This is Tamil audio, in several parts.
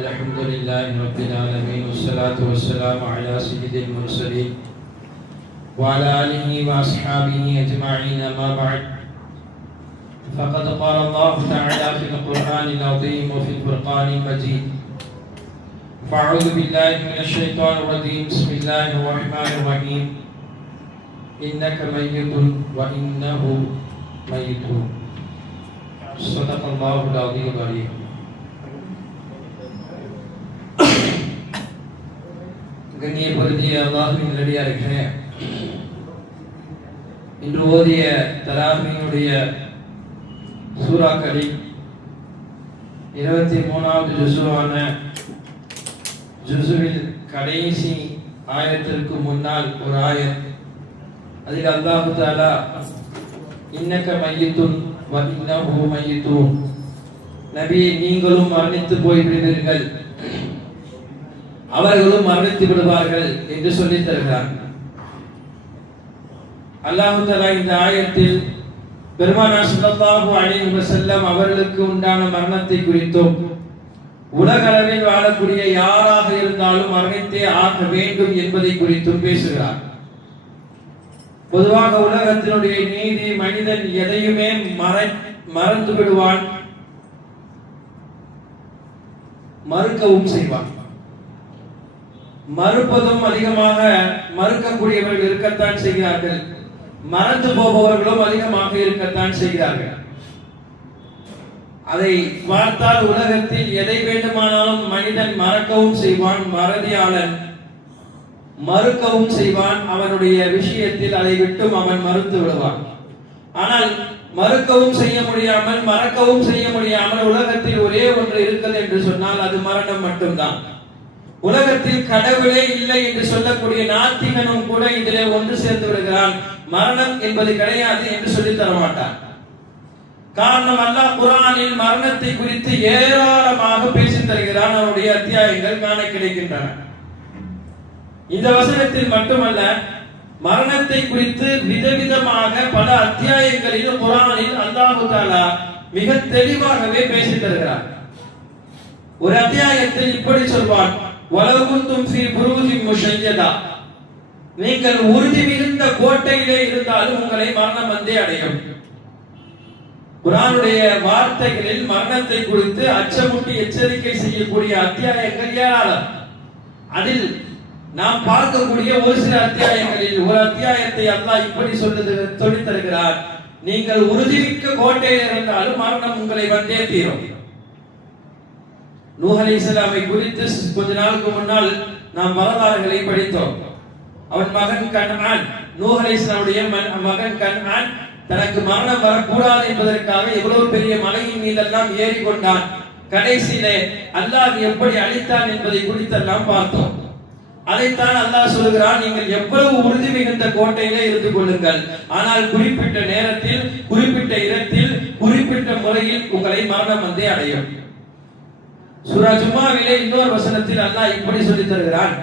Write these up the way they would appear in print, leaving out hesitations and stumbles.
الحمد لله رب العالمين والصلاة والسلام على سيد المرسلين وعلى آله وأصحابه أجمعين. أما بعد، فقد قال الله تعالى في القرآن العظيم وفي الفرقان المجيد: فأعوذ بالله من الشيطان الرجيم. بسم الله الرحمن الرحيم. إنك ميت وإنهم ميتون. صدق الله العظيم العليم. கண்ணியப்படுத்திய அல்லாஹ்வின் நல்லடியார்களே, இன்று ஓதிய தராவினுடைய சூறாக்களில் 23வது ஜுஸுவான ஜுஸுவில் கடைசி ஆயத்திற்கு முன்னால் ஒரு ஆயத், அதில் அல்லாஹ் தஆலா இன்னக மய்யித்துன் வ இன்னஹு மய்யித்தூன், நபி நீங்களும் மரணித்து போய்விடுவீர்கள், அவர்களும் மரணித்து விடுவார்கள் என்று சொல்லித் தருகிறார். அல்லாஹ் தஆலா இந்த ஆயத்தில் பெருமானார் ஸல்லல்லாஹு அலைஹி வஸல்லம் அவர்களுக்கு உண்டான மரணத்தை குறித்தும், உலக அளவில் வாழக்கூடிய யாராக இருந்தாலும் மரணித்தே ஆக வேண்டும் என்பதை குறித்தும் பேசுகிறார். பொதுவாக உலகத்தினுடைய நீதி, மனிதன் எதையுமே மறந்து விடுவான், மறுக்கவும் செய்வான். மறுப்பதும் அதிகமாக மறுக்கக்கூடியவர்கள் இருக்கத்தான் செய்கிறார்கள், மறந்து போபவர்களும் அதிகமாக இருக்கத்தான் செய்கிறார்கள். அதை பார்த்தால் உலகத்தில் எதை வேண்டுமானாலும் மனிதன் மறக்கவும் செய்வான், மறதியாளன் மறுக்கவும் செய்வான், அவனுடைய விஷயத்தில் அதை விட்டும் அவன் மறுத்து விடுவான். ஆனால் மறுக்கவும் செய்ய முடியாமல், மறக்கவும் செய்ய முடியாமல் உலகத்தில் ஒரே ஒன்று இருக்கிறது என்று சொன்னால் அது மரணம் மட்டும்தான். உலகத்தில் கடவுளே இல்லை என்று சொல்லக்கூடிய நாத்திகனும் கூட இதிலே ஒன்று சேர்ந்து விடுகிறான். மரணம் என்பது கிடையாது என்று சொல்லி தர மாட்டான். காரணம், அல்லாஹ் குர்ஆனில் மரணத்தை குறித்து ஏராளமாக பேசி தருகிறான். அவருடைய அத்தியாயங்கள் காண கிடைக்கின்றன. இந்த வசனத்தில் மட்டுமல்ல, மரணத்தை குறித்து விதவிதமாக பல அத்தியாயங்களில் குர்ஆனில் அல்லாஹ் தஆலா மிக தெளிவாகவே பேசி தருகிறார். ஒரு அத்தியாயத்தில் இப்படி சொல்வான்: வலவ் குன்தும் ஃபீ புரூஜின் முஷய்யதா, நீங்கள் உறுதி மிகுந்த கோட்டையிலே இருந்தாலும் உங்களை மரணம் வந்தே அடையும். குர்ஆனுடைய வார்த்தைகளில் மரணத்தை குறித்து அச்சமூட்டி எச்சரிக்கை செய்யக்கூடிய அத்தியாயங்கள் ஏராளம். அதில் நாம் பார்க்கக்கூடிய ஒரு சில அத்தியாயங்களில் ஒரு அத்தியாயத்தை அல்லாஹ் இப்படி சொல்லித் தருகிறார்: நீங்கள் உறுதிமிக்க கோட்டையில் இருந்தாலும் மரணம் உங்களை வந்தே தீரும். நூஹ் அலைஹிஸ்ஸலாமை குறித்து கொஞ்ச நாளுக்கு முன்னால் நாம் வரலாறுகளை படித்தோம். அவன் மகன் கன்ஆன், நூஹ் அலைஹிஸ்ஸலாமுடைய மகன் கன்ஆன் தனக்கு மரணம் வரக்கூடாது என்பதற்காக எவ்வளவு பெரிய மலையின் மீதெல்லாம் ஏறிக்கொண்டான். கடைசியிலே அல்லாஹ் எப்படி அழித்தான் என்பதை குறித்தெல்லாம் பார்த்தோம். அதைத்தான் அல்லாஹ் சொல்கிறான்: நீங்கள் எவ்வளவு உறுதி மிகுந்த கோட்டையிலே இருந்து கொள்ளுங்கள், ஆனால் குறிப்பிட்ட நேரத்தில், குறிப்பிட்ட இடத்தில், குறிப்பிட்ட முறையில் உங்களை மரணம் வந்தே அடையும். சூரா ஜும்மாவிலே இன்னொரு வசனத்தில் அல்லாஹ் இப்படி சொல்லி தருகிறான்: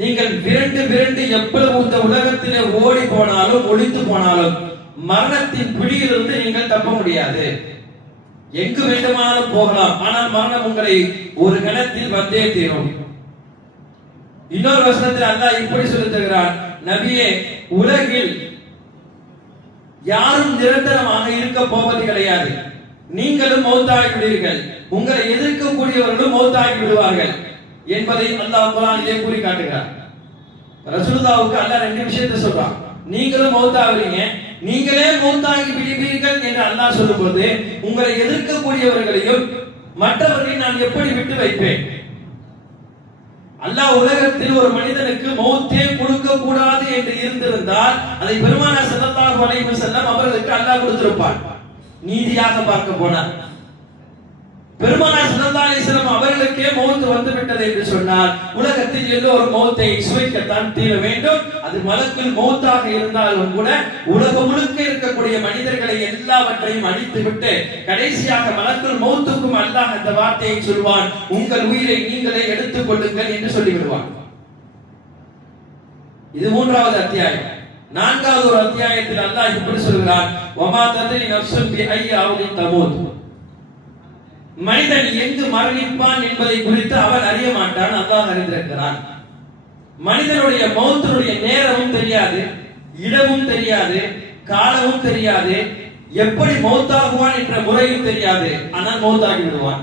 நீங்கள் விரண்டு எவ்வளவு இந்த உலகத்திலே ஓடி போனாலும், ஒளிந்து போனாலும் மரணத்தின் பிடியிலிருந்து நீங்கள் தப்ப முடியாது. எங்கு வேண்டுமானாலும் போகலாம், ஆனால் மரணம் உங்களை ஒரு கணத்தில் வந்தே தீரும். இன்னொரு வசனத்தில் அல்லாஹ் இப்படி சொல்லி தருகிறான்: நபியே, உலகில் யாரும் நிரந்தரமாக இருக்க போவது கிடையாது. நீங்களும் மௌத்தாகி விடுவீர்கள், உங்களை எதிர்க்கக்கூடியவர்களும் மௌத்தாகி விடுவார்கள் என்பதை அல்லாஹ் குர்ஆனிலே கூறி காட்டுகிறார். ரசூலுல்லாஹ்வுக்கு அல்லாஹ் ரெண்டு விஷயத்தை சொல்றான்: நீங்களும் மௌத்தாகிறீங்க, நீங்களே மௌத்தாகி விடுவீர்கள் என்று அல்லாஹ் சொல்லும்போது, உங்களை எதிர்க்கக்கூடியவர்களையும் மற்றவர்களையும் நான் எப்படி விட்டு வைப்பேன்? அல்லாஹ் உலகத்தில் ஒரு மனிதனுக்கு மௌத்தே கொடுக்க கூடாது என்று இருந்திருந்தால் அதை பெருமானார் ஸல்லல்லாஹு அலைஹி வஸல்லம் அவர்களுக்கு அல்லாஹ் கொடுத்திருப்பான். நீதியாக பார்க்க போனார், பெருமானார் ஸல்லல்லாஹு அலைஹி வஸல்லம் அவர்களுக்கே மௌத் வந்து விட்டது என்று சொன்னால் உலகத்தில் எல்லோரும் மௌத்தை சுவைக்கத்தான் தீர வேண்டும். அது மலக்குல் மௌத்தாக இருந்தாலும் கூட உலகம் முழுக்க இருக்கக்கூடிய மனிதர்களை எல்லாவற்றையும் அழித்து விட்டு கடைசியாக மலக்குல் மௌத்துக்கும் அல்லாஹ் அந்த வார்த்தையை சொல்வான்: உங்கள் உயிரை நீங்களே எடுத்துக் கொள்ளுங்கள் என்று சொல்லிவிடுவான். இது மூன்றாவது அத்தியாயம். நான்காவது ஒரு அத்தியாயத்தில் அல்லாஹ் இப்படி சொல்கிறான்: வமா தத்ரி நஃப்சுன் பி ஐயி அர்தின் தமூத், மனிதன் எங்கு மரணிப்பான் என்பதை குறித்து அவன் அறிய மாட்டான், அல்லாஹ் அறிந்திருக்கிறான். மனிதனுடைய மௌத்தினுடைய நேரமும் தெரியாது, இடமும் தெரியாது, காலமும் தெரியாது, எப்படி மௌத்தாகுவான் என்ற முறையும் தெரியாது. ஆனால் மௌத்தாகி விடுவான்.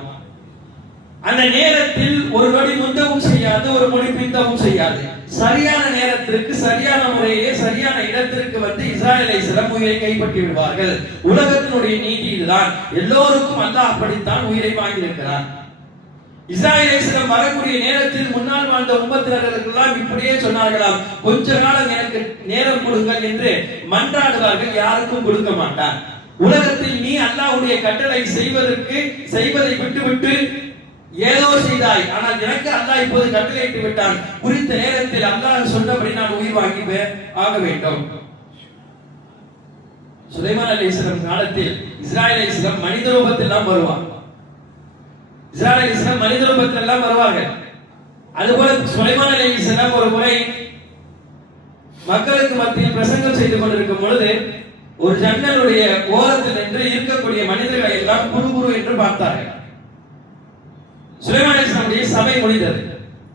அந்த நேரத்தில் ஒரு நொடி முந்தவும் செய்யாது, ஒரு நொடி பிந்தவும் செய்யாது. சரியான நேரத்திற்கு சரியான முறையிலே சரியான இடத்திற்கு வந்து இஸ்ராயேல் அலைஹிஸ்ஸலாம் உயிரை கைப்பற்றி விடுவார்கள். உலகத்தினுடைய நீதி இதுதான். எல்லோருக்கும் அல்லாஹ் அப்படித்தான் உயிரை வாங்கியிருக்கிறார். இஸ்ராயேல் அலைஹிஸ்ஸலாம் வரக்கூடிய நேரத்தில் முன்னால் வாழ்ந்த உம்மத்தினர்களுக்கெல்லாம் இப்படியே சொன்னார்களாம், கொஞ்ச காலம் எனக்கு நேரம் கொடுங்கள் என்று மன்றாடுவார்கள். யாருக்கும் கொடுக்க மாட்டார். உலகத்தில் நீ அல்லாஹ்வுடைய கட்டளை செய்வதை விட்டுவிட்டு ஏதோ செய்தாய், ஆனால் எனக்கு அல்லாஹ் இப்போது கட்டளையிட்டு விட்டான், குறித்த நேரத்தில் அல்லாஹ் சொன்னபடி நான் உயிர் வாங்கி ஆக வேண்டும். சுலைமான் அலைஹிஸ்ஸலாம் காலத்தில் இஸ்ராயேல் அலைஹிஸ்ஸலாம் மனித ரூபத்தில் எல்லாம் வருவார். இஸ்ராயேல் அலைஹிஸ்ஸலாம் மனித ரூபத்தில் எல்லாம் வருவார்கள். அதுபோல சுலைமான் அலைஹிஸ்ஸலாம் ஒரு முறை மக்களுக்கு மத்தியில் பிரசங்கம் செய்து கொண்டிருக்கும் பொழுது ஒரு ஜன்னலுடைய ஓரத்தில் நின்று இருக்கக்கூடிய மனிதர்களை எல்லாம் குரு என்று பார்த்தார்கள். சுலைமான் அலைஹிஸ்ஸலாமுடைய சபை முடிந்தது.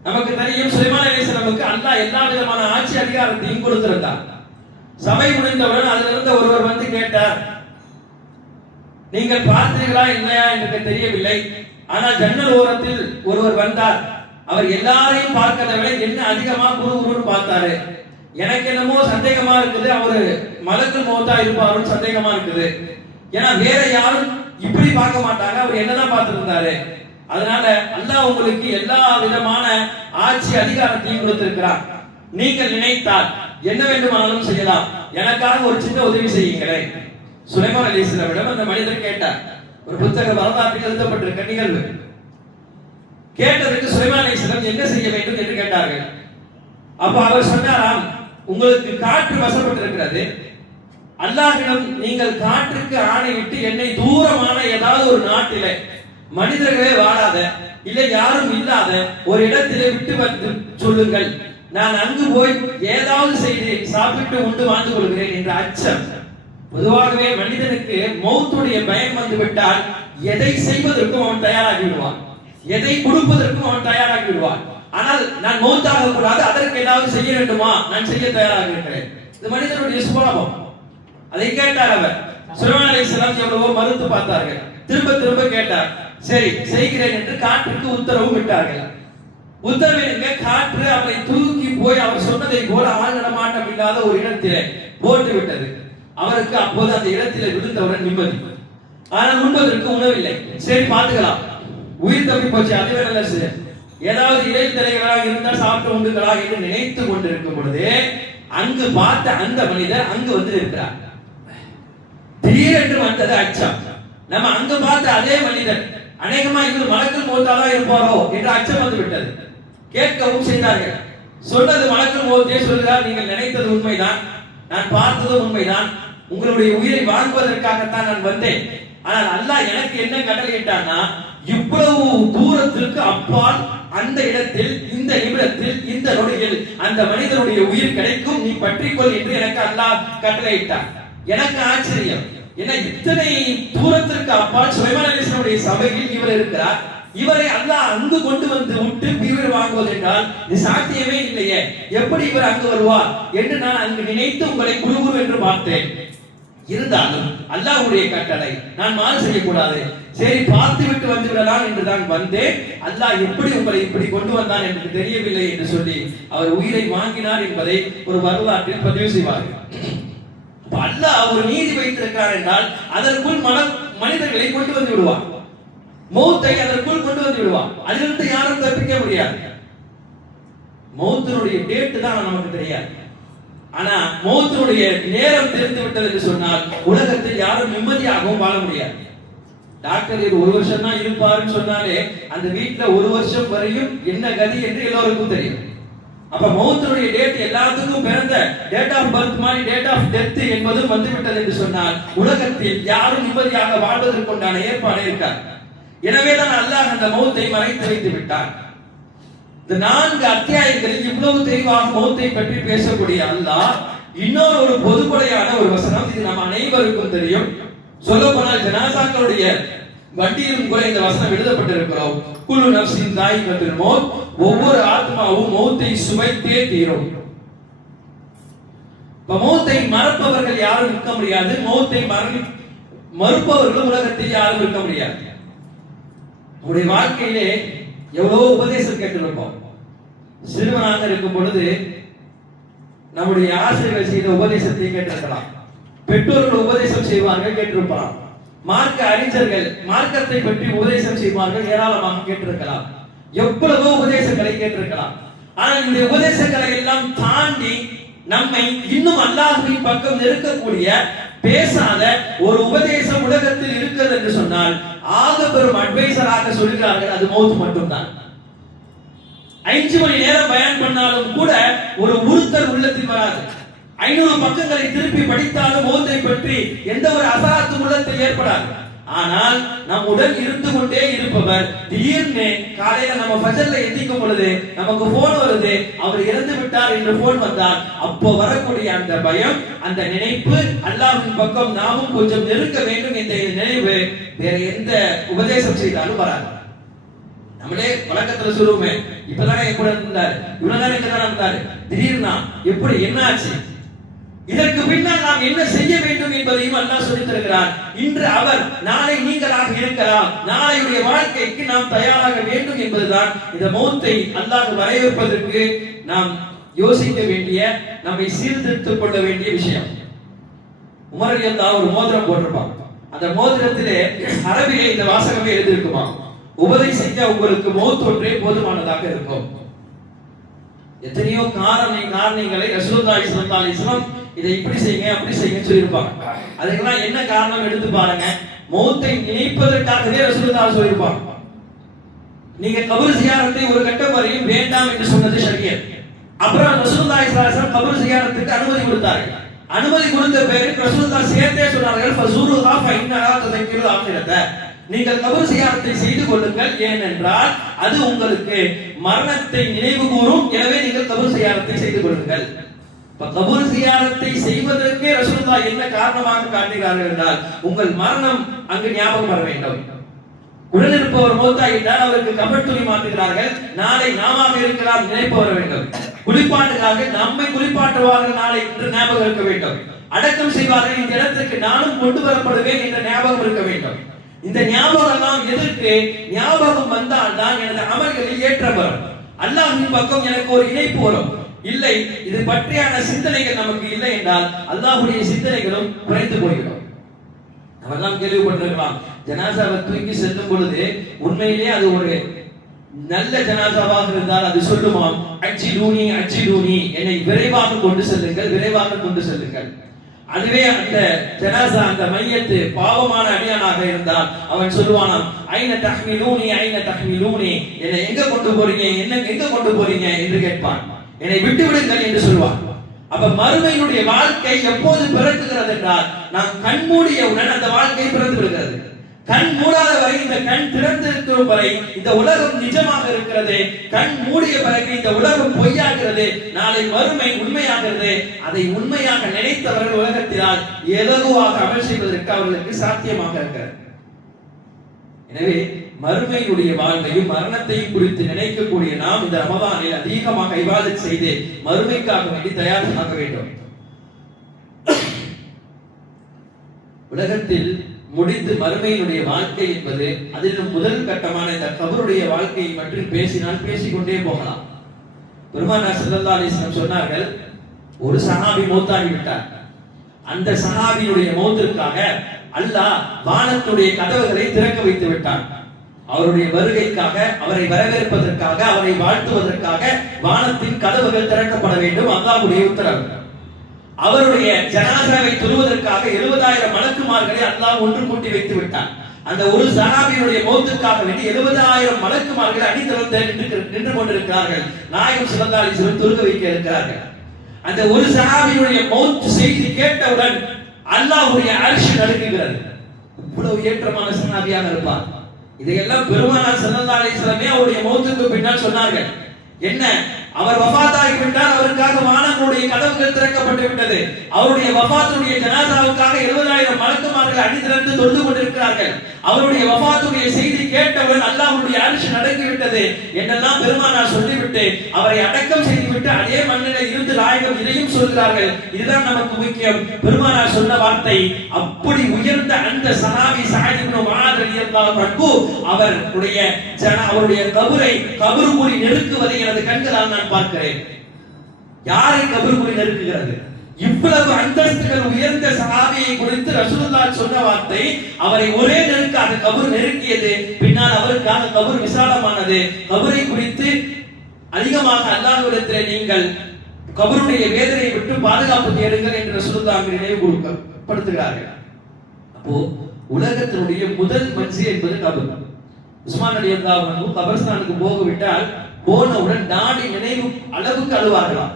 நமக்கு தெரியும், சுலைமான் அலைஹிஸ்ஸலாமுக்கு அல்லாஹ் எல்லா விதமான ஆட்சி அதிகாரத்தையும் கொடுத்திருந்தார். சபை முடிந்தவுடன் அதில் இருந்த ஒருவர் வந்து கேட்டார், நீங்கள் பார்த்தீர்களா இல்லையா எனக்கு தெரியவில்லை, ஆனால் ஜன்னல் ஓரத்தில் ஒருவர் வந்தார். அவர் எல்லாரையும் பார்க்கிறத விட என்ன அதிகமா குரு பார்த்தாரு. எனக்கு என்னமோ சந்தேகமா இருக்குது, அவரு மலக்குல் மௌத்தா இருப்பாருன்னு சந்தேகமா இருக்குது. ஏன்னா வேற யாரும் இப்படி பார்க்க மாட்டாங்க, அவர் என்னதான் பார்த்திருந்தாரு. அதனால அல்லாஹ் உங்களுக்கு எல்லா விதமான ஆட்சி அதிகாரத்தையும் கொடுத்திருக்கிறார். நீங்கள் நினைத்தால் என்ன வேண்டுமானாலும் செய்யலாம், எனக்காக ஒரு சின்ன உதவி செய்யுங்களேன். சுலைமான் அலைஹிஸ்ஸலாமிடம் அந்த மனிதர் கேட்டார். ஒரு புத்தக வரலாற்றில் எழுதப்பட்டிருக்க நிகழ்வு. கேட்டதுக்கு சுலைமான் அலைஹிஸ்ஸலாம் என்ன செய்ய வேண்டும் என்று கேட்டார்கள். அப்ப அவர் சொன்னாராம், உங்களுக்கு காற்று வசப்பட்டிருக்கிறது, அல்லாஹ்விடம் நீங்கள் காற்றுக்கு ஆணையிட்டு என்னை தூரமான ஏதாவது ஒரு நாட்டிலே மனிதர்களே வாழாத இல்லை யாரும் இல்லாத ஒரு இடத்திலே விட்டு வந்து சொல்லுங்கள், நான் அங்கு போய் ஏதாவது செய்து சாப்பிட்டு உண்டு வாழ்ந்து கொள்கிறேன் என்ற அச்சம். பொதுவாகவே மனிதனுக்கு மௌத்துடைய பயம் வந்து விட்டால் எதை செய்வதற்கும் அவன் தயாராகி விடுவான், எதை கொடுப்பதற்கும் அவன் தயாராகி விடுவான். ஆனால் நான் மௌத்தாக கூடாது, அதற்கு ஏதாவது செய்ய வேண்டுமா, நான் செய்ய தயாராக இருக்கிறேன். இது மனிதனுடைய சுபாவம். அதை கேட்டார் அவர். சுலைமான் அலைஹிஸ்ஸலாம் எவ்வளவோ மறுத்து பார்த்தார்கள். திரும்ப கேட்டார். சரி செய்கிறேன் என்று காற்றுக்கு உத்தரவு விட்டார்கள். உத்தரவிடுங்க, காற்று அவரை தூக்கி போய் அவர் சொன்னதை போல ஆள் நடமாட்டம் இல்லாத ஒரு இடத்திலே போட்டு விட்டது. அவருக்கு அப்போது அந்த இடத்திலே விழுந்தவுடன் நிம்மதி. ஆனால் உண்பதற்கு உணவில்லை. சரி பார்த்துக்கலாம், உயிர் தப்பி போச்சு, அதுவே நல்ல சரி, ஏதாவது இடைத்தலைகளாக இருந்தால் சாப்பிட்டு உண்டுகளா என்று நினைத்து கொண்டிருக்கும் பொழுது அங்கு பார்த்த அந்த மனிதர் அங்கு வந்து இருக்கிறார். திடீரென்று வந்தது அச்சம். நம்ம அங்கு பார்த்த அதே மனிதர் அநேகமா இவர் மலக்குல் மௌத்தாதான் இருப்பாரோ என்ற அச்சம் வந்து விட்டது. கேட்கவும் செய்தார்கள். சொன்னது மலக்குல் மௌத்தே சொல்கிறார், நீங்கள் நினைத்தது உண்மைதான், நான் பார்த்தது உண்மைதான், உங்களுடைய உயிரை வாங்குவதற்காகத்தான் நான் வந்தேன். ஆனால் அல்லாஹ் எனக்கு என்ன கட்டளையிட்டான்னா, இவ்வளவு தூரத்திற்கு அப்பால் அந்த இடத்தில் இந்த நிமிடத்தில் இந்த நொடியில் அந்த மனிதனுடைய உயிர் கிடைக்கும், நீ பற்றிக்கொள் என்று எனக்கு அல்லாஹ் கட்டளையிட்டான். எனக்கு ஆச்சரியம், ஏன்னா இத்தனை தூரத்திற்கு அப்பால் சுலைமான் அலைஹிஸ்ஸலாமுடைய சபையில் இவர் இருக்கிறார். இவரை அல்லாஹ் அங்கு கொண்டு வந்து விட்டு உயிர் வாங்குவது என்றால் இது சாத்தியமே இல்லையே, எப்படி இவர் அங்கு வருவார் என்று நான் அங்கு நினைத்து உங்களை குரு என்று பார்த்தேன். இருந்தாலும் அல்லாஹ்வுடைய கட்டளை, நான் மாறு செய்யக்கூடாது, சரி பார்த்து விட்டு வந்து விடலாம் என்று தான் வந்தேன். அல்லாஹ் எப்படி உங்களை இப்படி கொண்டு வந்தான் என்று தெரியவில்லை என்று சொல்லி அவர் உயிரை வாங்கினார் என்பதை ஒரு வரலாற்றில் பதிவு செய்வார்கள். அல்லாஹ் ஒரு நீதி வைத்திருக்கிறார் என்றால் அதற்குள் மனிதர்களை கொண்டு வந்து விடுவார், மௌத்தை அதற்குள் கொண்டு வந்து விடுவார். அதிலிருந்து யாரும் தப்பிக்க முடியாது. மௌத்தினுடைய டேட் தான் நமக்கு தெரியாது, ஆனா மௌத்தினுடைய நேரம் தெரிந்து விட்டது என்று சொன்னால் உலகத்தில் யாரும் நிம்மதியாகவும் வாழ முடியாது. டாக்டர் இது 1 வருஷம் தான் இருப்பாருன்னு சொன்னாலே அந்த வீட்டுல 1 வருஷம் வரையும் என்ன கதி என்று எல்லோருக்கும் தெரியும். அப்ப மௌத்தினுடைய டேட் எல்லாத்துக்கும் பிறந்த டேட் ஆஃப் பர்த் மாதிரி டேட் ஆஃப் டெத் என்பதும் வந்துவிட்டது என்று சொன்னால் உலகத்தில் யாரும் நிம்மதியாக வாழ்வதற்குண்டான ஏற்பாடு இருக்காது. எனவேதான் அல்லாஹ் அந்த மௌத்தை மறைத்து வைத்து விட்டார். இந்த 4 அத்தியாயங்களில் இவ்வளவு தெளிவாக மௌத்தை பற்றி பேசக்கூடிய அல்லாஹ் இன்னொரு ஒரு பொதுப்படையான ஒரு வசனம், இது நம்ம அனைவருக்கும் தெரியும். சொல்ல போனால் ஜனாசாக்களுடைய வண்டியிலும் கூட இந்த வசனம் எழுதப்பட்டிருக்கிறோம். குல்லு நஃப்ஸின் தாயிகத்துல் மௌத், ஒவ்வொரு ஆத்மாவும் மௌத்தை சுவைத்தே தீரும். மௌத்தை மறப்பவர்கள் யாரும் இருக்க முடியாது, மௌத்தை மறுப்பவர்கள் உலகத்தில் யாரும் இருக்க முடியாது. நம்முடைய வாழ்க்கையிலே எவ்வளவு உபதேசம் கேட்டிருப்போம். சிறுவனாக இருக்கும் பொழுது நம்முடைய ஆசிரியர்கள் செய்த உபதேசத்தை கேட்டிருக்கலாம், பெற்றோர்கள் உபதேசம் செய்வார்கள் கேட்டிருக்கலாம், மார்க்க அறிஞர்கள் மார்க்கத்தை பற்றி உபதேசம் செய்வார்கள் ஏராளமாக கேட்டிருக்கலாம், எவ்வளவோ உபதேசங்களை கேட்டிருக்கலாம். ஆனால் இந்த உபதேசங்களை எல்லாம் தாண்டி நம்மை இன்னும் அல்லாஹ்வின் பக்கம் நெருக்கக்கூடிய பேசாத ஒரு உபதேசம் உலகத்தில் இருக்கிறது என்று சொன்னால் ஆக பெரும் அட்வைசராக சொல்கிறார்கள், அது மௌத் மட்டும்தான். 5 மணி நேரம் பயான் பண்ணாலும் கூட ஒரு உறுத்தல் உள்ளத்தில் வராது. 500 பக்கங்களை திருப்பி படித்தாலும் மௌத்தை பற்றி எந்த ஒரு அசராத்தும் உள்ளத்தில் ஏற்படாது. ஆனால் நம்முடன் இருந்து கொண்டே இருப்பவர் திடீர்னு காலையில நம்ம ஃபஜர்ல எந்திக்கும் பொழுது நமக்கு போன் வருது, அவர் இறந்து விட்டார் என்று போன் வந்தால் அப்போ வரக்கூடிய அந்த பயம், அந்த நினைப்பு, அல்லாஹ்வின் பக்கம் நாமும் கொஞ்சம் நெருக்க வேண்டும் என்ற நினைவு வேற எந்த உபதேசம் செய்தாலும் வராது. நம்மளே வழக்கத்துல சொல்லுவோமே, இப்பதானே என் கூட இருந்தாரு, இவ்வளவுதானே இங்க தானே இருந்தாரு, திடீர்னா எப்படி என்ன ஆச்சு, இதற்கு பின்னால் நாம் என்ன செய்ய வேண்டும் என்பதையும் அல்லாஹ் சொல்லித் தருகிறார். இன்று அவர், நாளை நீங்களாக இருக்கலாம், நாளையுடைய வாழ்க்கைக்கு நாம் தயாராக வேண்டும் என்பதுதான் இந்த மௌத்தை அல்லாஹ் வரையறுப்பதற்கு நாம் யோசிக்க வேண்டிய, நம்மை சீர்திருத்திக் கொள்ள வேண்டிய விஷயம். உமர் ரலியல்லாஹு ஒரு மோதிரம் போட்டிருப்பாங்க. அந்த மோதிரத்திலே அரபிலே இந்த வாசகமே எழுதியிருக்குமா, உபதேசிக்க உங்களுக்கு மௌத் ஒன்றே போதுமானதாக இருக்கும். எத்தனையோ காரணங்களை ரசூலுல்லாஹி ஸல்லல்லாஹு அலைஹி வஸல்லம் இதை இப்படி செய்யுங்க அப்படி செய்யுங்க சொல்லியிருப்பாங்க. அதுக்கெல்லாம் என்ன காரணம் எடுத்து பாருங்க. மௌத்தை நினைப்பதற்காகவே ரசூலுல்லாஹ் சொல்லியிருப்பாங்க. நீங்க கபர் ஜியாரத்தை ஒரு கட்டம் வரையும் வேண்டாம் என்று சொன்னது ஷரியத். அப்புறம் ரசூலுல்லாஹி ஸல்லல்லாஹு அலைஹி வஸல்லம் கபர் ஜியாரத்துக்கு அனுமதி கொடுத்தார்கள். அனுமதி கொடுத்த பிறகு ரசூலுல்லாஹ் சேர்த்தே சொன்னார்கள், ஃபஸூருஹா ஃபஇன்னஹா தذكرul ஆখিরাத, நீங்கள் கபர் ஜியாரத்தை செய்து கொள்ளுங்கள், ஏனென்றால் அது உங்களுக்கு மரணத்தை நினைவு கூறும், எனவே நீங்கள் கபர் ஜியாரத்தை செய்து கொள்ளுங்கள். கபர் ஜியாரத்தை செய்வதற்கே ரசூலுல்லாஹ் என்ன காரணமாக காட்டுகிறார்கள் என்றால், உங்கள் மரணம் அங்கு ஞாபகம் வர வேண்டும். உடன் இருப்பவர் மௌத்தாகிட்டால் அவருக்கு கபர் துணி மாட்டுகிறார்கள், நாளை நாமாக இருக்கலாம் நினைப்பு வர வேண்டும். குளிப்பாட்டுகிறார்கள், நம்மை குளிப்பாட்டுவார்கள் நாளை என்று ஞாபகம் இருக்க வேண்டும். அடக்கம் செய்வார்கள், இந்த இடத்திற்கு நானும் கொண்டு வரப்படுவேன் என்ற ஞாபகம் இருக்க வேண்டும். இந்த ஞாபகம் எல்லாம் எதற்கு? ஞாபகம் வந்தால் தான் எனது அமல்களில் ஏற்றம் வரும், அல்லாஹ்வின் பக்கம் எனக்கு ஒரு இணைப்பு வரும். இல்லை, இது பற்றியான சிந்தனைகள் நமக்கு இல்லை என்றால் அல்லாஹ்வுடைய சிந்தனைகளும் குறைந்து போய்விடும். நம்மெல்லாம் கேள்விப்பட்டிருக்கலாம், ஜனாசாவை தூக்கி செல்லும் பொழுது உண்மையிலே அது ஒரு நல்ல ஜனாசாவாக இருந்தால் அது சொல்லுமாம், அஜ்ஜிலூனி அஜ்ஜிலூனி, என்னை விரைவாக கொண்டு செல்லுங்கள், விரைவாக கொண்டு செல்லுங்கள். அதுவே அந்த ஜனாசா, அந்த மையத்து பாவமான அடியானாக இருந்தால் அவன் சொல்லுவானாம், ஐன தஹ்மிலூனி ஐன தஹ்மிலூனி, என்னை எங்க கொண்டு போறீங்க, என்ன எங்க கொண்டு போறீங்க என்று கேட்பான். என்னை விட்டு விடுங்கள் என்று சொல்வான். அப்ப மறுமையினுடைய வாழ்க்கை எப்போது பிறக்குகிறது என்றால், நாம் கண் மூடியவுடன் அந்த வாழ்க்கை பிறந்து விடுகிறது. கண் மூடாத வரை, இந்த கண் திறந்திருக்கும் வரை இந்த உலகம் நிஜமாக இருக்கிறது, கண் மூடிய பிறகு இந்த உலகம் பொய்யாகிறது, நாளை மறுமை உண்மையாகிறது. அதை உண்மையாக நினைத்தவர்கள் உலகத்தினால் இலகுவாக அமல் செய்வதற்கு அவர்களுக்கு சாத்தியமாக இருக்கிறது. எனவே மறுமையினுடைய வாழ்வையும் மரணத்தையும் குறித்து நினைக்கக்கூடிய நாம் இந்த ரமதானில் அதிகமாக இபாதத் செய்து மறுமைக்காக வேண்டி தயாராக வேண்டும். உலகத்தில் முடிந்து மறுமையினுடைய வாழ்க்கை என்பது, அதிலும் முதல் கட்டமான இந்த கபருடைய வாழ்க்கையை பற்றி பேசினால் பேசிக்கொண்டே போகலாம். பெருமானார் ஸல்லல்லாஹு அலைஹி வஸல்லம் சொன்னார்கள், ஒரு சஹாபி மௌத்தாகி விட்டார். அந்த சஹாபியுடைய மௌத்திற்காக அல்லாஹ் வானத்துடைய கதவுகளை திறக்க வைத்து விட்டான். அவருடைய வருகைக்காக, அவரை வரவேற்பதற்காக, அவரை வாழ்த்துவதற்காக வானத்தின் கதவுகள் திறக்கப்பட வேண்டும், அல்லாஹ்வுடைய உத்தரவு. அவருடைய ஜனாசாவை தொழுவதற்காக 70,000 மலக்குமார்களை அல்லாஹ் ஒன்று கூட்டி வைத்து விட்டான். அந்த ஒரு சஹாபியுடைய மௌத்துக்காக வேண்டி 70,000 மலக்குமார்கள் அணிதிரண்டு நின்று கொண்டிருக்கிறார்கள். நாயகம் ஸல்லல்லாஹு அலைஹி வஸல்லம் தொழுக வைக்க இருக்கிறார்கள். அந்த ஒரு சஹாபியுடைய மௌத் செய்தி கேட்டவுடன் அல்லாஹ்வுடைய அர்ஷ் நடுங்குகிறது. இவ்வளவு ஏற்றமான சஹாபியாக இருப்பார். இதையெல்லாம் பெருமானார் ஸல்லல்லாஹு அலைஹி வஸல்லம் அவருடைய மௌத்துக்கு பின்னால் சொன்னார்கள். என்ன, அவர் வஃபாத்தாகிவிட்டார். அவருக்காக வானங்களுடைய கதவுகள் திறக்கப்பட்டு விட்டது. அவருடைய வஃபாத்துடைய ஜனாசாவுக்காக 70,000 மலக்குமார்கள் அணிதிரண்டு தொழுது கொண்டிருக்கிறார்கள். அவருடைய வஃபாத்துடைய செய்தி கேட்டவுடன் அல்லாஹ்வுடைய அர்ஷ் நடுங்கிவிட்டது என்றெல்லாம் பெருமானார் சொல்லிவிட்டு அவரை அடக்கம் செய்துவிட்டு அதே மண்ணிலே இருந்து நாயகம் இதையும் சொல்கிறார்கள். இதுதான் நமக்கு முக்கியம். பெருமானார் சொன்ன வார்த்தை, அப்படி உயர்ந்த அந்த சஹாபி சஅத் இப்னு முஆத் ரலியல்லாஹு அன்ஹு அவருடைய கபருக்குழி நெருக்குவதை எனது கண்களால் நான் பார்க்கிறேன். யாரை கபருக்குழி நெருக்குகிறது? இவ்வளவு அந்தஸ்துகள் உயர்ந்த சஹாபியை குறித்து ரசூலுல்லாஹ் சொன்ன வார்த்தை, அவரை ஒரே நெருக்காக கபர் நெருக்கியது. பின்னால் அவருக்காக கபர் விசாலமானது. கபரை குறித்து அதிகமாக அல்லாஹ்விடத்தில் நீங்கள் கபருடைய வேதனையை விட்டு பாதுகாப்பு தேடுங்கள் என்று ரசூலுல்லாஹ் நினைவுபடுத்துகிறார்கள். அப்போ உலகத்தினுடைய முதல் மன்சில் என்பது கபர். உஸ்மான் ரலியல்லாஹு அன்ஹு கபர்ஸ்தானுக்கு போகவிட்டால் போனவுடன் நாடி நினைவு அளவுக்கு அழுவார்களாம்.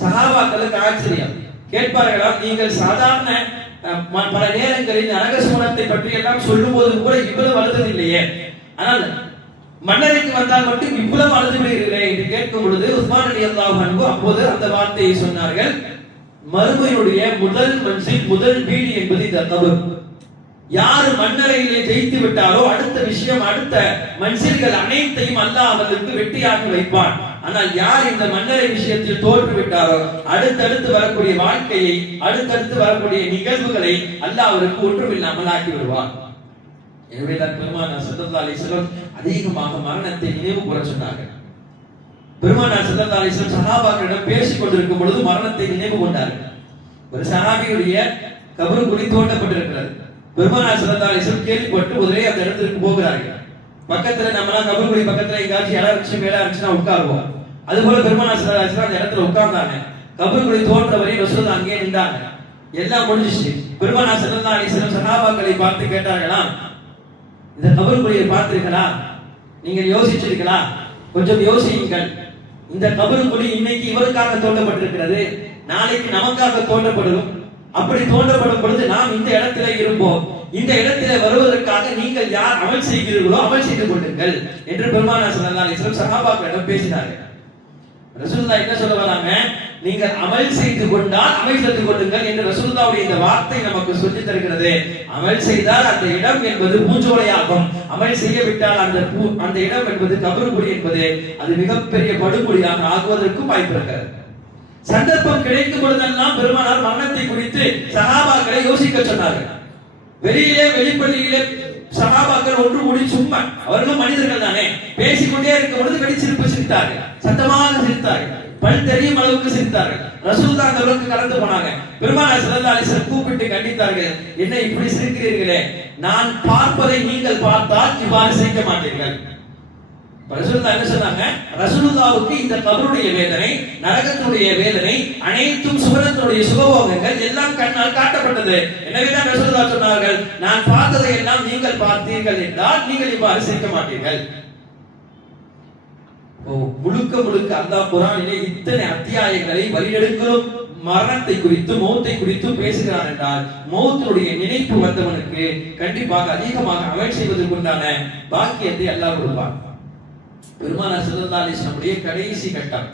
சஹாபாக்களுக்கு ஆச்சரியம். கேட்பார்களாம், நீங்கள் சாதாரண பல நேரங்களில் நரக சுவனத்தை பற்றி எல்லாம் சொல்லும் போது கூட இவ்வளவு அழுததில்லையே, ஆனால் மன்னரைக்கு வந்தால் மட்டும் இவ்வளவு அழுது விடுகிறீர்களே என்று கேட்கும் பொழுது உஸ்மான் ரலியல்லாஹு அன்ஹு அப்போது அந்த வார்த்தையை சொன்னார்கள், மறுமையுடைய முதல் மன்சில் முதல் வீடு என்பது இந்த கபர். யார் மன்னரையிலே ஜெயித்து விட்டாரோ அடுத்த விஷயம், அடுத்த மன்சில்கள் அனைத்தையும் அல்லாஹ் அவர்களுக்கு வெற்றியாக்கி வைப்பான். ஆனால் யார் இந்த மன்னரை விஷயத்தில் தோற்று விட்டாரோ அடுத்தடுத்து வரக்கூடிய வாழ்க்கையை, அடுத்தடுத்து வரக்கூடிய நிகழ்வுகளை அல்லாஹ் அவருக்கு ஒன்றுமில்லாமல் ஆக்கி விடுவான். எனவேதான் பெருமானார் ஸல்லல்லாஹு அலைஹி வஸல்லம் அதிகமாக மரணத்தை நினைவு கூற சொன்னார்கள். பெருமானார் ஸல்லல்லாஹு அலைஹி வஸல்லம் சஹாபாக்களிடம் பேசிக் கொண்டிருக்கும் பொழுது மரணத்தை நினைவு கொண்டார்கள். ஒரு சஹாபியுடைய கபர் குழி தோண்டப்பட்டிருக்கிறது. பெருமானார் ஸல்லல்லாஹு அலைஹி வஸல்லம் கேள்விப்பட்டு உடனே அந்த இடத்திற்கு போகிறார்கள். பக்கத்துல நம்மலாம் கபர் குழி பக்கத்துல எங்காச்சும் இடம் இருந்துச்சு, மேல இருந்துச்சுன்னா உட்காருவோம். அதுபோல பெருமானார் ஸல்லல்லாஹு அலைஹி வஸல்லம் அந்த இடத்துல உட்கார்ந்தாங்க. கபர் குழி தோன்ற வரை ரசூலுல்லாஹ் அங்கேயே நின்றாங்க. எல்லாம் முடிஞ்சிச்சு. பெருமானார் ஸல்லல்லாஹு அலைஹி வஸல்லம் சஹாபாக்களை பார்த்து கேட்டார்களாம், இந்த கபர் குழியை பார்த்தீர்களா? நீங்கள் யோசிச்சிருக்கீங்களா? கொஞ்சம் யோசியுங்கள். இந்த கபர் குழி இன்னைக்கு இவருக்காக தோண்டப்பட்டிருக்கிறது, நாளைக்கு நமக்காக தோண்டப்படும். அப்படி தோண்டப்படும் பொழுது நாம் இந்த இடத்திலே இருப்போம். இந்த இடத்திலே வருவதற்காக நீங்கள் யார் அமல் செய்கிறீர்களோ அமல் செய்து கொள்ளுங்கள் என்று பெருமானார் ஸல்லல்லாஹு அலைஹி வஸல்லம் சஹாபாக்களிடம் பேசினார்கள். ரசூலுல்லாஹ் என்ன சொல்ல வராங்க? நீங்கள் அமல் செய்து கொண்டால் அமல் செய்து கொள்ளுங்கள் என்று ரசூலுல்லாஹ்வுடைய இந்த வார்த்தை நமக்கு சொல்லி தருகிறது. அமல் செய்தால் அந்த இடம் என்பது பூஞ்சோலையாகும். அமல் செய்யவிட்டால் அந்த இடம் என்பது கபருக்குழி என்பது அது மிகப்பெரிய படுகொலியாக ஆகுவதற்கும் வாய்ப்பு இருக்கிறது. சந்தர்ப்பம் கிடைக்கும் பொழுதெல்லாம் பெருமானார் மரணத்தை குறித்து சஹாபாக்களை யோசிக்க சொன்னார்கள். வெளிப்பள்ளியிலே சஹாபாக்கள் ஒன்று கூடி சும்மா, அவர்களும் மனிதர்கள் தானே, பேசிக்கொண்டே இருக்கும் பொழுது வெடிச்சிருப்பு சிரித்தார்கள், சத்தமாக சிரித்தார்கள், பல் தெரியும் அளவுக்கு சிரித்தார்கள். ரசூலுல்லாஹ் அந்த அளவுக்கு கலந்து போனாங்க. பெருமானார் ஸல்லல்லாஹு அலைஹி வஸல்லம் கூப்பிட்டு கண்டித்தார்கள், என்ன இப்படி சிரிக்கிறீர்களே? நான் பார்ப்பதை நீங்கள் பார்த்தால் இவ்வாறு சிரிக்க மாட்டீர்கள். ரசூலுல்லாஹ் என்ன சொன்னாங்க? ரசூலுல்லாஹ்வுக்கு இந்த கபருடைய வேதனை, நரகத்துடைய வேதனை, அனைத்தும் சுவனத்துடைய சுகபோகங்கள் எல்லாம் கண்ணால் காட்டப்பட்டது. எனவேதான் ரசூலுல்லாஹ் சொன்னார்கள், நான் பார்த்ததை எல்லாம் நீங்கள் பார்த்தீர்கள் என்றால் நீங்கள் இவ்வாறு சிரிக்க மாட்டீர்கள். முழுக்க அல்லாஹ் குர்ஆனிலே இத்தனை அத்தியாயங்களை வழிநெடுக்கிறோம் மரணத்தை குறித்து, மௌத்தை குறித்து பேசுகிறான் என்றால் மௌத்தினுடைய நினைப்பு வந்தவனுக்கு கண்டிப்பாக அதிகமாக அமல் செய்வதற்குண்டான பாக்கியத்தை அல்லாஹ் கொடுப்பான். பெருமானார் ஸல்லல்லாஹு அலைஹி வஸல்லம் கடைசி கட்டம்,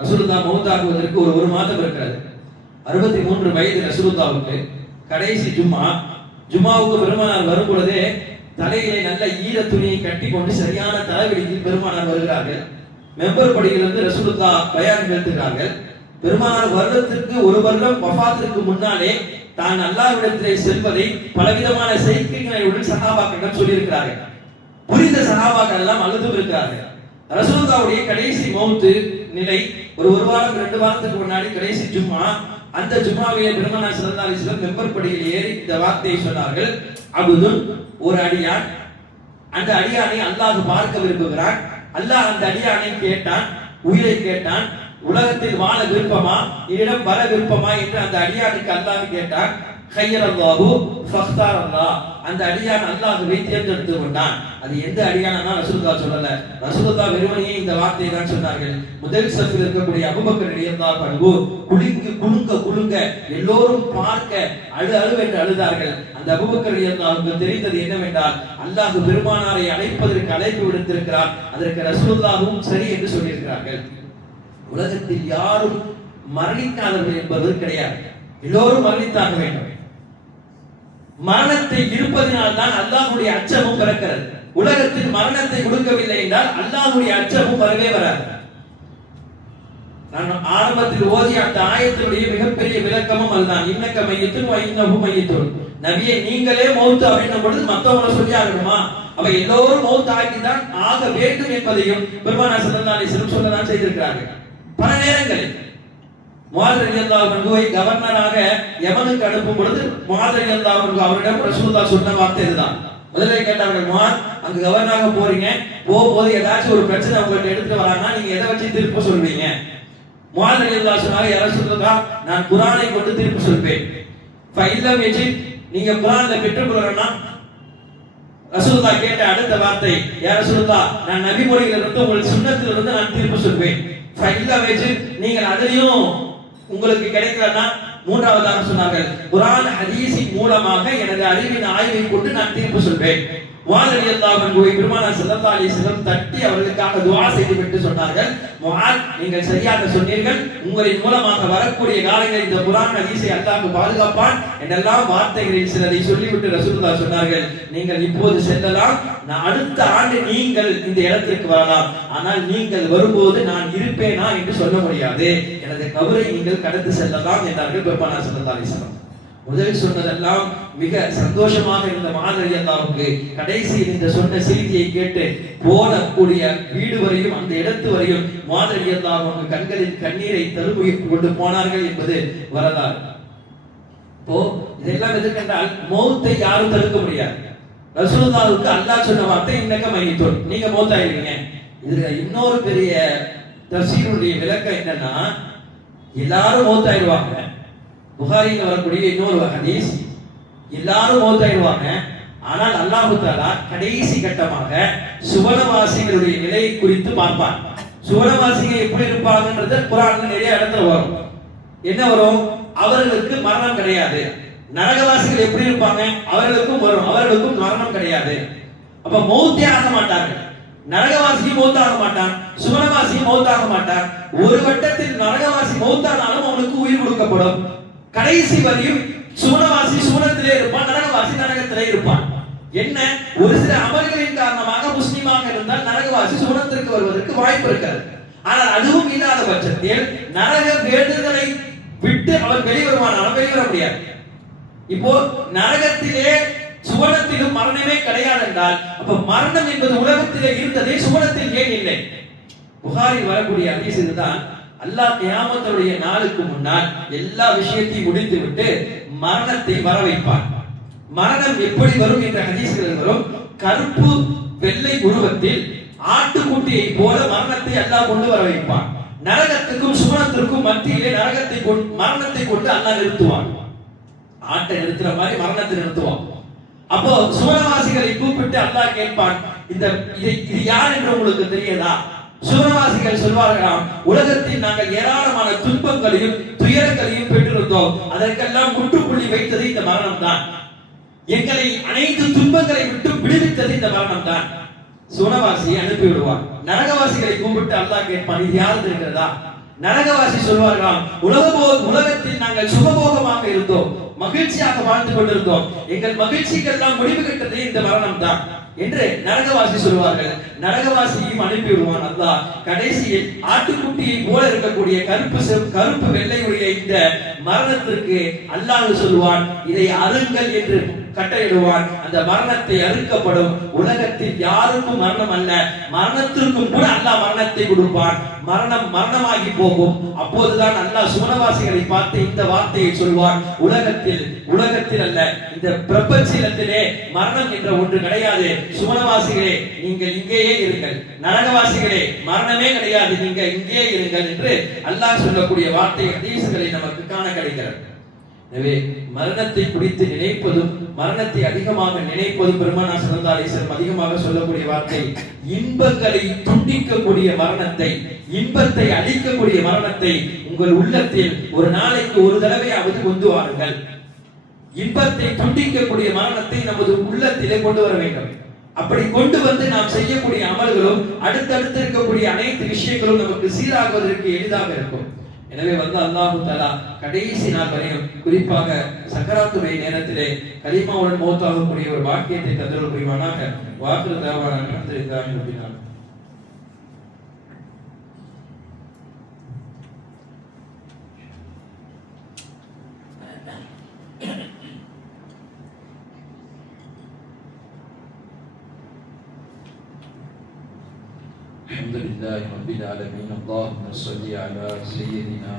ரசூலுல்லாஹ் மௌத்தாகுவதற்கு ஒரு மாதம் இருக்கிறது. 63 வயது ரசூலுல்லாஹ்வுக்கு. கடைசி ஜும்மாவுக்கு பெருமானார் வரும் பொழுதே தலையிலே நல்ல ஈர துணியை கட்டி கொண்டு சரியான தலைவலியில் பெருமானார் வருகிறார்கள். மெம்பர் படியிலிருந்து ரசூலுல்லாஹ் பயான் நிகழ்த்துகிறார்கள். பெருமானார் வருடத்திற்கு ஒரு வருடம் வஃபாத்திற்கு முன்னாலே தான் அல்லாஹ்விடத்திலே செல்வதை பலவிதமான செய்திகளுடன் சஹாபாக்களிடம் சொல்லியிருக்கிறார்கள். புரிந்த சஹாபாக்கள் எல்லாம் அழுதும் இருக்கிறார்கள். ரசூலுல்லாஹ்வுடைய கடைசி மௌத்து நிலை ஒரு வாரம் 2 வாரத்துக்கு முன்னாடி கடைசி ஜும்மா. அந்த ஜும்மாவிலே பெருமானார் ஸல்லல்லாஹு அலைஹி வஸல்லம் மெம்பர் படியில் ஏறி இந்த வார்த்தையை சொன்னார்கள், அபுதுன், ஒரு அடியான், அந்த அடியானை அல்லாஹ் பார்க்க விரும்புகிறான். அல்லாஹ் அந்த அடியானை கேட்டான், உயிரை கேட்டான், உலகத்தில் வாழ விருப்பமா, என்னிடம் வர விருப்பமா என்று அந்த அடியானுக்கு அல்லாஹ் கேட்டான். கையரல்லாஹு ஃபக்தாரல்லாஹ், அந்த அடியான் அல்லாஹ்வை தேர்ந்தெடுத்து கொண்டான். அது எந்த அடியானா ரசூலுல்லாஹ் சொல்லல. ரசூலுல்லாஹ் வெறுமனே இந்த வார்த்தையை தான் சொன்னார்கள். முதல் சஃபில் இருக்கக்கூடிய அபூபக்கர் ரலியல்லாஹு அன்ஹு குலுங்க எல்லோரும் பார்க்க என்று அழுதார்கள். அந்த அபூபக்கர் ரலியல்லாஹு அன்ஹு தெரிந்தது என்னவென்றால் அல்லாஹ் பெருமானாரை அழைப்பதற்கு அழைப்பு விடுத்திருக்கிறார், அதற்கு ரசூலுல்லாஹும் சரி என்று சொல்லியிருக்கிறார்கள். உலகத்தில் யாரும் மரணிக்காதவர்கள் என்பது கிடையாது. எல்லோரும் மரணித்தாக வேண்டும். மரணத்தை இருப்பதனால் தான் அல்லாஹ்வுடைய அச்சமும் பிறக்கிறது. உலகத்தில் மரணத்தை கொடுக்கவில்லை என்றால் அல்லாஹ்வுடைய அச்சமும் வரவே வராது. நான் ஆரம்பத்தில் ஓதிய அந்த ஆயத்தினுடைய மிகப்பெரிய விளக்கமும் அதுதான். இன்னக்க மையத்தும் இன்னஹு மையத்துன். நபியே நீங்களே மௌத் அப்படின்னும் பொழுது மத்தவங்களை சொல்லி ஆகணுமா? அப்ப எல்லோரும் மௌத் ஆகிதான் ஆக வேண்டும் என்பதையும் பெருமானார் ஸல்லல்லாஹு அலைஹி வஸல்லம் சொல்லதான் செய்திருக்கிறார்கள். பல நேரங்களில் முஆத் ரலியல்லாஹு அன்ஹுவை கவர்னராக யமனுக்கு அனுப்பும் பொழுது முஆத் ரலியல்லாஹு அன்ஹு அவரிடம் ரசூலுல்லாஹ் சொன்ன வார்த்தை இதுதான். முதல்ல கேட்டார்கள், முஆத் அங்க கவர்னராக போறீங்க, போகும்போது ஏதாச்சும் ஒரு பிரச்சனை உங்கள்ட்ட எடுத்துட்டு வராங்கன்னா நீங்க எதை வச்சு தீர்ப்பு சொல்வீங்க? முஆத் ரலியல்லாஹு சொன்னாங்க, யா ரசூலுல்லாஹ் நான் குர்ஆனை கொண்டு தீர்ப்பு சொல்வேன். ஃபைல்லம் யஜித் நீங்க குர்ஆன்ல பெற்றுக்கொள்ளறனா? ரசூலுல்லாஹ் கேட்ட அடுத்த வார்த்தை, யா ரசூலுல்லாஹ் நான் நபி மொழியிலிருந்து உங்கள் சுன்னத்திலிருந்து நான் தீர்ப்பு சொல்வேன். ஃபைல்லம் யஜித் நீங்கள் அதிலையும் உங்களுக்கு கிடைக்கலனா மூன்றாவதாக சொன்னார்கள், குர்ஆன் ஹதீஸின் மூலமாக எனது அறிவின் ஆய்வை கொண்டு நான் தீர்ப்பு சொல்வேன். முஆத் ரலியல்லாஹு அன்ஹு பெருமானார் ஸல்லல்லாஹு அலைஹி வஸல்லம் தட்டி அவர்களுக்காக துஆ செய்துவிட்டு சொன்னார்கள், முஆத் நீங்கள் சரியாக சொன்னீர்கள், உங்களின் மூலமாக வரக்கூடிய காலங்களில் இந்த குர்ஆன் ஹதீஸை அல்லாஹ் பாதுகாப்பான் என்றெல்லாம் வார்த்தைகளில் சிலரை சொல்லிவிட்டு ரசூலுல்லாஹ் சொன்னார்கள், நீங்கள் இப்போது செல்லலாம், நான் அடுத்த ஆண்டு நீங்கள் இந்த இடத்திற்கு வரலாம், ஆனால் நீங்கள் வரும்போது நான் இருப்பேனா என்று சொல்ல முடியாது, எனது கபரை நீங்கள் கடந்து செல்லலாம் என்றார்கள் பெருமானார் ஸல்லல்லாஹு அலைஹி வஸல்லம். முதல் சொன்னதெல்லாம் மிக சந்தோஷமாக இருந்த முஆத் ரலியல்லாஹுவுக்கு கடைசியில் இந்த சொன்ன செய்தியை கேட்டு போனக்கூடிய வீடு வரையும் அந்த இடத்து வரையும் முஆத் ரலியல்லாஹு கண்களில் கண்ணீரை தழுவி கொண்டு போனார்கள் என்பது வரலாறு. இப்போ இதெல்லாம் எதற்கென்றால் மௌத்தை யாரும் தடுக்க முடியாது. ரசூலுல்லாஹுக்கு அல்லாஹ் சொன்ன வார்த்தை இன்னக மையத்துன், நீங்க மௌத் ஆயிருவீங்க. இதுல இன்னொரு பெரிய தஃசீருடைய விளக்கம் என்னன்னா, எல்லாரும் மௌத் ஆயிருவாங்க. புகாரியில் வரக்கூடிய இன்னொரு ஹதீஸ், எல்லாரும் மௌத் ஆயிடுவாங்க, ஆனால் அல்லாஹ் தஆலா கடைசி கட்டமாக சுவனவாசிகளுடைய நிலை குறித்து பார்ப்பார். சுவனவாசிகள் எப்படி இருப்பாங்கன்றது குர்ஆன்ல நிறைய இடத்துல வரும். என்ன வரும்? அவர்களுக்கு மரணம் கிடையாது. நரகவாசிகள் எப்படி இருப்பாங்க? அவர்களுக்கும் வரும், அவர்களுக்கும் மரணம் கிடையாது. அப்ப மௌத்தே ஆக மாட்டார்கள். நரகவாசியும் மௌத்தாக மாட்டான், சுவனவாசியும் மௌத்தாக மாட்டான். ஒரு வட்டத்தில் நரகவாசி மௌத்தானாலும் அவனுக்கு உயிர் கொடுக்கப்படும். கடைசி வரையும் சுவனவாசி சுவனத்திலே இருப்பான், நரகவாசி நரகத்திலே இருப்பான். என்ன, ஒரு சில அமல்களின் காரணமாக முஸ்லிமாக இருந்தால் நரகவாசி சுவனத்திற்கு வருவதற்கு வாய்ப்பு இருக்கிறது. ஆனால் அதுவும் இல்லாத பட்சத்தில் நரக வேண்டுதலை விட்டு அவர் வெளிவருவானாலும் வெளிவர முடியாது. இப்போ நரகத்திலே சுவனத்திலும் மரணமே கிடையாது என்றால் அப்ப மரணம் என்பது உலகத்திலே இருந்ததே சுவனத்தில் ஏன் இல்லை? புகாரில் வரக்கூடிய ஹதீஸ் இதுதான். அல்லாஹ் கியாமத்துடைய நாளுக்கு முன்னால் எல்லா விஷயத்தையும் முடித்துவிட்டு மரணத்தை வர வைப்பான். மரணம் எப்படி வரும் என்ற ஹதீஸ்கள் வரும். கருப்பு வெள்ளை உருவத்தில் ஆட்டுக்குட்டியை போல மரணத்தை அல்லாஹ் கொண்டு வர வைப்பான். நரகத்துக்கும் சுவனத்திற்கும் மத்தியிலே மரணத்தை கொண்டு அல்லாஹ் நிறுத்துவான். ஆட்டை நிறுத்துற மாதிரி மரணத்தை நிறுத்துவான். அப்போ சுவனவாசிகளை கூப்பிட்டு அல்லாஹ் கேட்பான், இது யார் என்று உங்களுக்கு தெரியாதா? சுவனவாசிகள் சொல்வார்களாம், உலகத்தில் நாங்கள் ஏராளமான துன்பங்களையும் துயரங்களையும் பெற்றிருந்தோம், அதற்கெல்லாம் முற்றுப்புள்ளி வைத்தது இந்த மரணம் தான். எங்களை அனைத்து துன்பங்களை விட்டு விடுவித்தது இந்த மரணம் தான். சுவனவாசியை அனுப்பி விடுவார். நரகவாசிகளை கூப்பிட்டு அல்லாஹ் கேட்பான், இது யாரு இருக்கிறதா? நரகவாசி சொல்வார்களாம், உலகத்தில் நாங்கள் சுகபோகமாக இருந்தோம், மகிழ்ச்சியாக வாழ்ந்து கொண்டிருந்தோம், எங்கள் மகிழ்ச்சிக்கெல்லாம் முடிவு கட்டது இந்த மரணம் தான் என்று நரகவாசி சொல்வார்கள். நரகவாசியையும் அனுப்பிவிடுவான் அல்லாஹ். கடைசியில் ஆட்டுக்குட்டியை போல இருக்கக்கூடிய கருப்பு வெள்ளையுடைய இந்த மரணத்திற்கு அல்லாஹ் சொல்வான், இதை அருங்கள் என்று கட்டளையிடுவான். அந்த மரணத்தை அறுக்கப்படும். உலகத்தில் யாருக்கும் மரணம் அல்ல, மரணத்திற்கும் கூட அல்லாஹ் மரணத்தை கொடுப்பான். மரணம் மரணமாகி போகும். அப்போதுதான் அல்லாஹ் சுவனவாசிகளை பார்த்து இந்த வார்த்தையை சொல்வான், உலகத்தில் அல்ல, இந்த பிரபஞ்சத்திலே மரணம் என்ற ஒன்று கிடையாது. சுவனவாசிகளே நீங்கள் இங்கேயே இருங்கள், நரகவாசிகளே மரணமே கிடையாது, நீங்க இங்கேயே இருங்கள் என்று அல்லாஹ் சொல்லக்கூடிய வார்த்தை ஹதீஸ்களை நமக்கு காண கிடைக்கிறது. எனவே மரணத்தை குறித்து நினைப்பதும் மரணத்தை அதிகமாக நினைப்பதும் பெருமானார் ஸல்லல்லாஹு அலைஹி வஸல்லம் அதிகமாக சொல்லக்கூடிய வார்த்தை, இன்பங்களை துண்டிக்கக்கூடிய மரணத்தை, இன்பத்தை அளிக்கக்கூடிய மரணத்தை உங்கள் உள்ளத்தில் ஒரு நாளைக்கு ஒரு தடவையாவது கொண்டு வாருங்கள். இன்பத்தை துண்டிக்கக்கூடிய மரணத்தை நமது உள்ளத்திலே கொண்டு வர வேண்டும். அப்படி கொண்டு வந்து நாம் செய்யக்கூடிய அமல்களும் அடுத்தடுத்து இருக்கக்கூடிய அனைத்து விஷயங்களும் நமக்கு சீராகுவதற்கு எளிதாக இருக்கும். எனவே அல்லாஹு தஆலா கடைசி நாள் வரையும் குறிப்பாக சக்கராத்துடைய நேரத்திலே கலிமாவுடன் மௌத்தாகக்கூடிய ஒரு வாக்கியத்தை தந்தருள் புரிவானாக. வாக்கிர தாவான அல்ஹம்துலில்லாஹி ரப்பில் ஆலமீன். الحمد لله رب العالمين اللهم صل على سيدنا